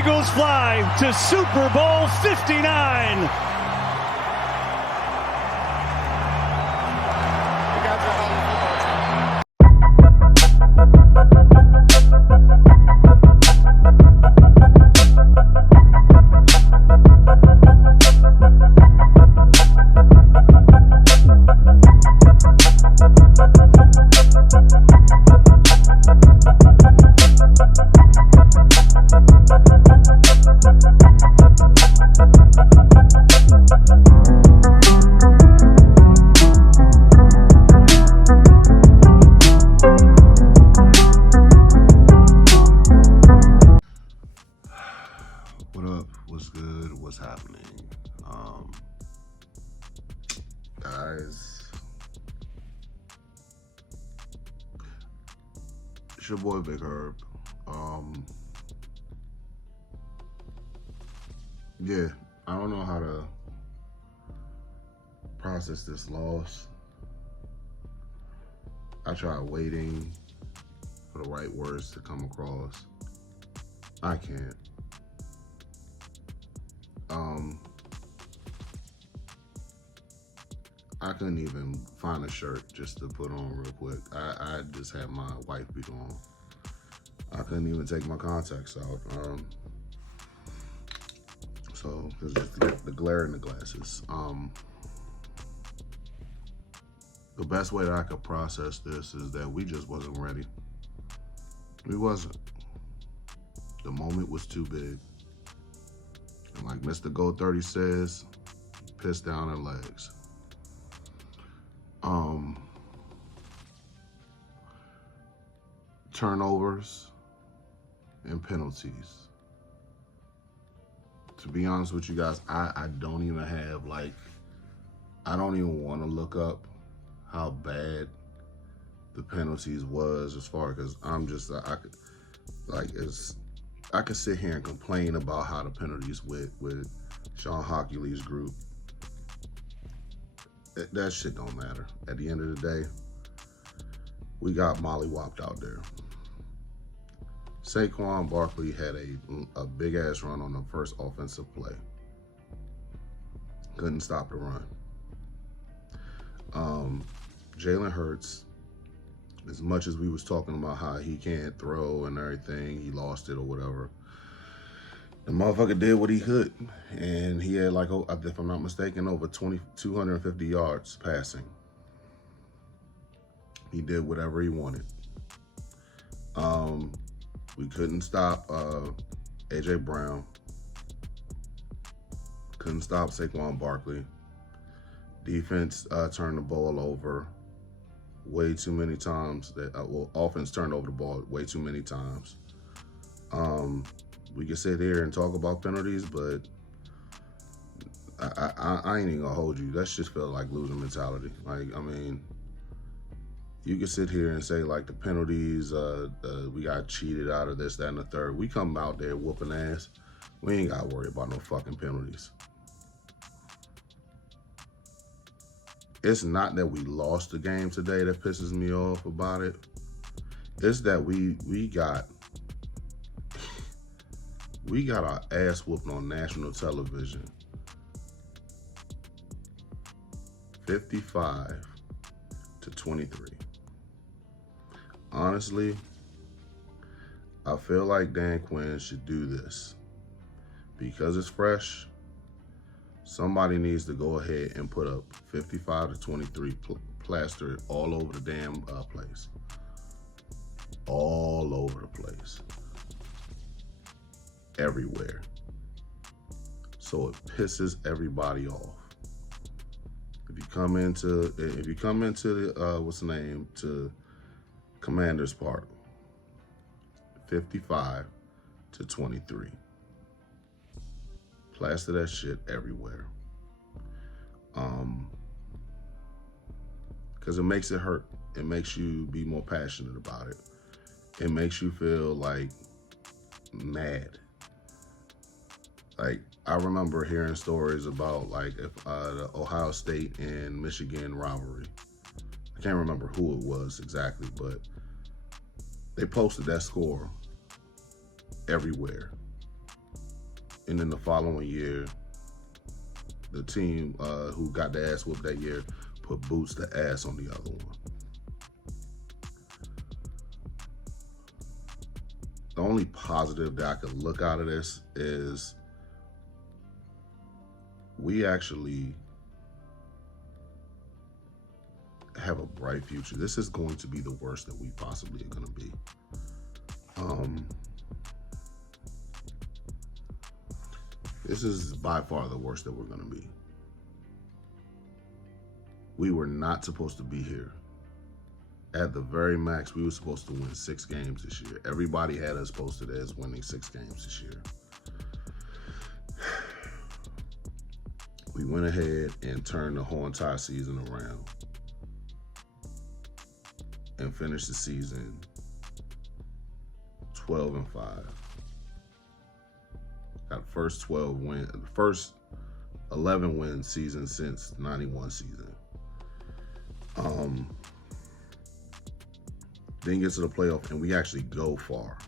Eagles fly to Super Bowl 59. What up? What's good? What's happening? Guys, it's your boy Big Herb. Yeah, I don't know how to process this loss. I tried waiting for the right words to come across. I can't. I couldn't even find a shirt just to put on real quick. I just had my wife beat on. I couldn't even take my contacts out. So it's just the glare in the glasses. The best way that I could process this is that we just wasn't ready. We wasn't. The moment was too big. And like Mr. Go 30 says, piss down her legs. Turnovers and penalties. To be honest with you guys, I don't even have I don't even want to look up how bad the penalties was as far as I'm just I could sit here and complain about how the penalties with Sean Hockey's group. That shit don't matter. At the end of the day, we got mollywopped out there. Saquon Barkley had a big ass run on the first offensive play. Couldn't stop the run. Jalen Hurts, as much as we was talking about how he can't throw and everything, he lost it or whatever, the motherfucker did what he could. And he had if I'm not mistaken, over 250 yards passing. He did whatever he wanted. We couldn't stop A.J. Brown. Couldn't stop Saquon Barkley. Defense turned the ball over way too many times. Offense turned over the ball way too many times. We can sit here and talk about penalties, but I ain't even gonna hold you. That shit felt like losing mentality. You can sit here and say the penalties, we got cheated out of this, that, and the third. We come out there whooping ass. We ain't gotta worry about no fucking penalties. It's not that we lost the game today that pisses me off about it. It's that we got our ass whooped on national television. 55-23. Honestly, I feel like Dan Quinn should do this. Because it's fresh, somebody needs to go ahead and put up 55-23 plastered all over the damn place. All over the place. Everywhere. So it pisses everybody off. If you come into to Commander's Park, 55-23. Plaster that shit everywhere. Because it makes it hurt. It makes you be more passionate about it. It makes you feel mad. I remember hearing stories about the Ohio State and Michigan rivalry. I can't remember who it was exactly, but they posted that score everywhere. And then the following year, the team who got the ass whooped that year put boots to ass on the other one. The only positive that I could look out of this is we actually have a bright future. This is going to be the worst that we possibly are going to be. This is by far the worst that we're going to be. We were not supposed to be here. At the very max, we were supposed to win 6 games this year. Everybody had us posted as winning 6 games this year. We went ahead and turned the whole entire season around and finished the season 12-5. Got first 11 win season since '91 season. Then get to the playoff and we actually go far.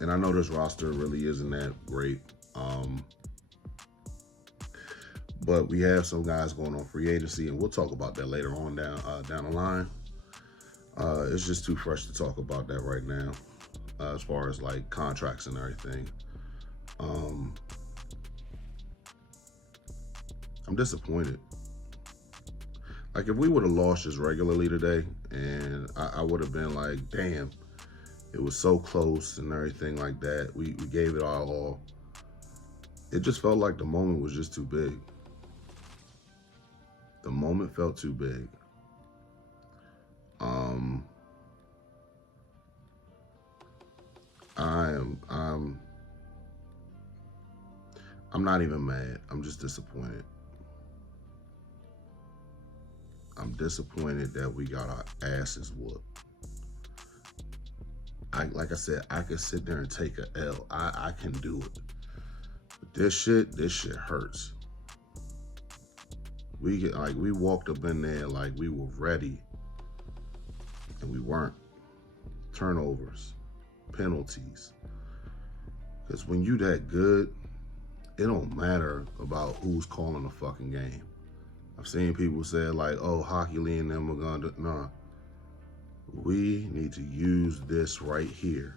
And I know this roster really isn't that great. But we have some guys going on free agency, and we'll talk about that later on down the line. It's just too fresh to talk about that right now, as far as like contracts and everything. I'm disappointed. Like if we would have lost just regularly today, and I would have been like, damn, it was so close and everything like that. We gave it our all. It just felt like the moment was just too big. The moment felt too big. I'm not even mad. I'm just disappointed. I'm disappointed that we got our asses whooped. Like I said, I could sit there and take a L. I can do it. But this shit hurts. We walked up in there like we were ready, and we weren't. Turnovers, penalties. Because when you that good, it don't matter about who's calling the fucking game. I've seen people say like, oh, Hockey League and them are gonna do. Nah. We need to use this right here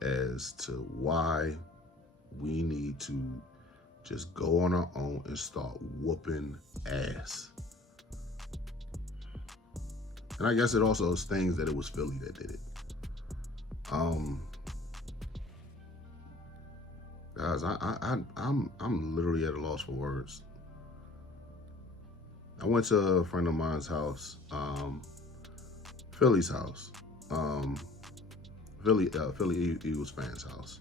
as to why we need to just go on our own and start whooping ass. And I guess it also stings that it was Philly that did it. Guys, I'm literally at a loss for words. I went to a friend of mine's house, Philly's house, Philly Eagles fans' house.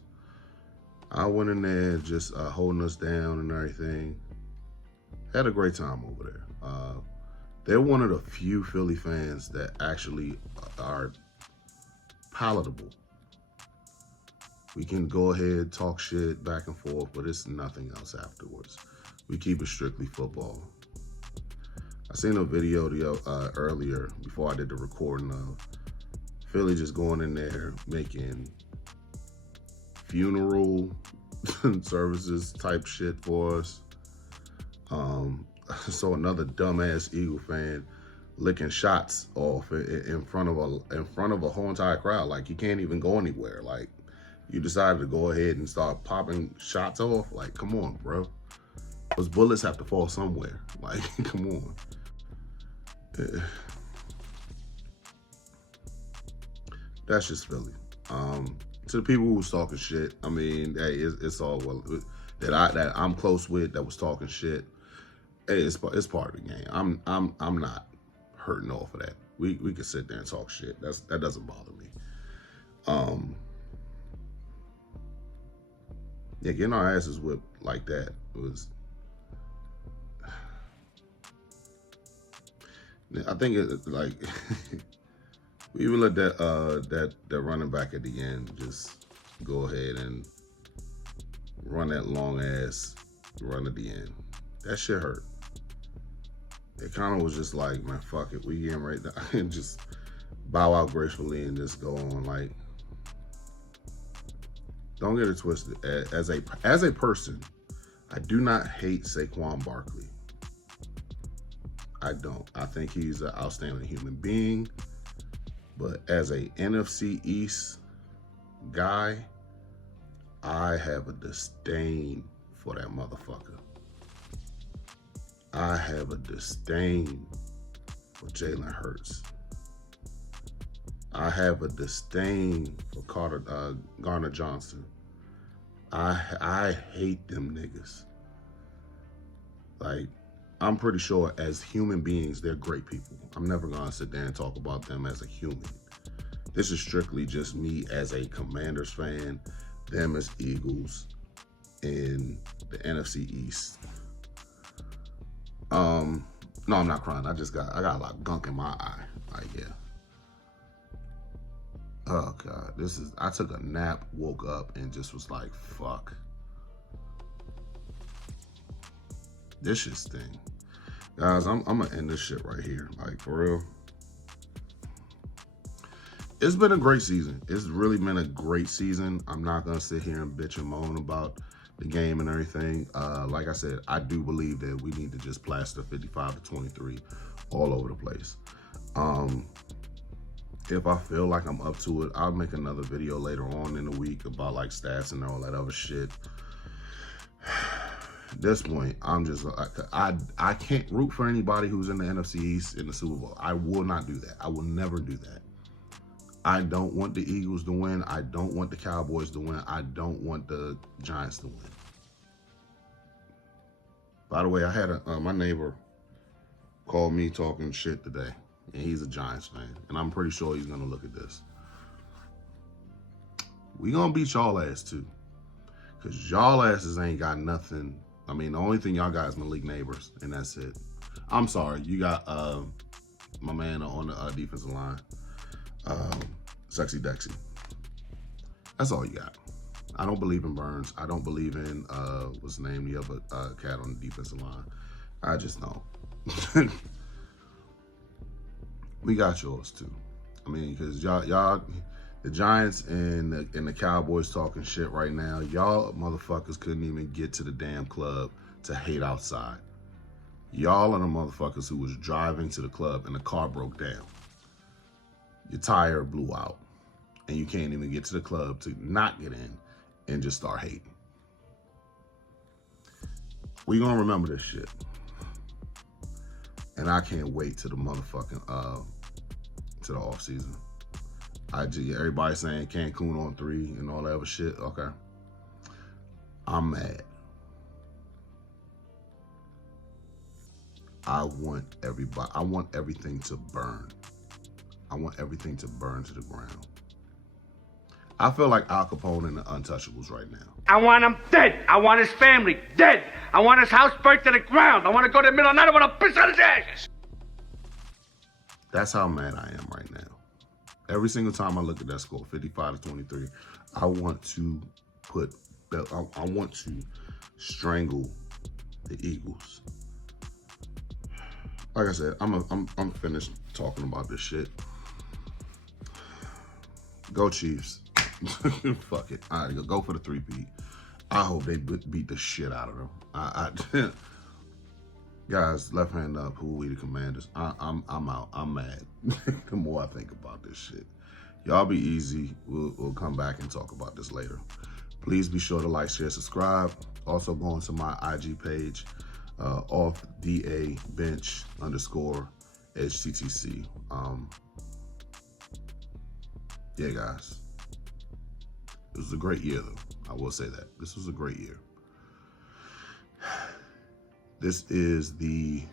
I went in there just holding us down and everything. Had a great time over there. They're one of the few Philly fans that actually are palatable. We can go ahead, talk shit back and forth, but it's nothing else afterwards. We keep it strictly football. I seen a video earlier before I did the recording of Philly just going in there making funeral services type shit for us. I saw another dumbass Eagle fan licking shots off in front of a whole entire crowd. Like you can't even go anywhere. Like you decided to go ahead and start popping shots off. Like come on, bro. Those bullets have to fall somewhere. Like come on. That's just Philly. To the people who was talking shit, I mean, hey, it's all well that I'm close with that was talking shit. Hey, it's part of the game. I'm not hurting off of that. We can sit there and talk shit. That doesn't bother me. Yeah, getting our asses whipped like that was. I think it's like we even let that running back at the end just go ahead and run that long ass run at the end. That shit hurt. It kind of was just like, man, fuck it. We getting right now and just bow out gracefully and just go on. Like, Don't get it twisted. As a person, I do not hate Saquon Barkley. I don't. I think he's an outstanding human being. But as a NFC East guy, I have a disdain for that motherfucker. I have a disdain for Jalen Hurts. I have a disdain for Garner Johnson. I hate them niggas. Like, I'm pretty sure as human beings, they're great people. I'm never gonna sit there and talk about them as a human. This is strictly just me as a Commanders fan, them as Eagles in the NFC East. No, I'm not crying. I got a lot of gunk in my eye. Like, yeah. Oh God, I took a nap, woke up, and just was like, fuck. This shit sting. Guys, I'm gonna end this shit right here. Like, for real. It's been a great season. It's really been a great season. I'm not gonna sit here and bitch and moan about the game and everything. Like I said, I do believe that we need to just plaster 55-23 all over the place. If I feel like I'm up to it, I'll make another video later on in the week about like stats and all that other shit. At this point, I'm just, I can't root for anybody who's in the NFC East in the Super Bowl. I will not do that. I will never do that. I don't want the Eagles to win. I don't want the Cowboys to win. I don't want the Giants to win. By the way, I had my neighbor called me talking shit today, and he's a Giants fan, and I'm pretty sure he's gonna look at this. We gonna beat y'all ass too, cause y'all asses ain't got nothing. I mean, the only thing y'all got is Malik Neighbors, and that's it. I'm sorry, you got my man on the defensive line, Sexy Dexy. That's all you got. I don't believe in Burns. I don't believe in what's the name, the other cat on the defensive line. I just don't. We got yours too. I mean, because y'all, the Giants and the Cowboys talking shit right now. Y'all motherfuckers couldn't even get to the damn club to hate outside. Y'all are the motherfuckers who was driving to the club and the car broke down. Your tire blew out, and you can't even get to the club to not get in and just start hating. We gonna remember this shit. And I can't wait to the motherfucking, to the off season. Everybody saying Cancun on 3 and all that other shit. Okay. I'm mad. I want everything to burn. I want everything to burn to the ground. I feel like Al Capone and the Untouchables right now. I want him dead. I want his family dead. I want his house burnt to the ground. I want to go to the middle of the night. I want to piss on his ashes. That's how mad I am right now. Every single time I look at that score, 55-23, I want to I want to strangle the Eagles. Like I said, I'm finished talking about this shit. Go Chiefs. Fuck it. All right, go for the 3-peat. I hope they beat the shit out of them. Guys, left hand up. Who we the Commanders? I'm out. I'm mad. The more I think about this shit. Y'all be easy. We'll come back and talk about this later. Please be sure to like, share, subscribe. Also go onto my IG page, _DA bench _HTTC. Yeah, guys. It was a great year, though. I will say that. This was a great year. This is the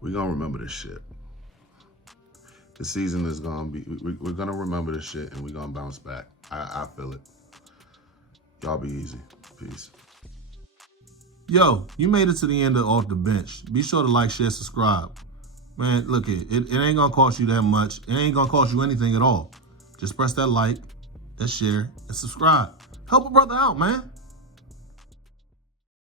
we're gonna remember this shit. The season is gonna be, we're gonna remember this shit, and we're gonna bounce back. I feel it. Y'all be easy. Peace. Yo, you made it to the end of Off the Bench. Be sure to like, share, subscribe. Man, look, it ain't gonna cost you that much. It ain't gonna cost you anything at all. Just press that like, that share, and subscribe. Help a brother out, man.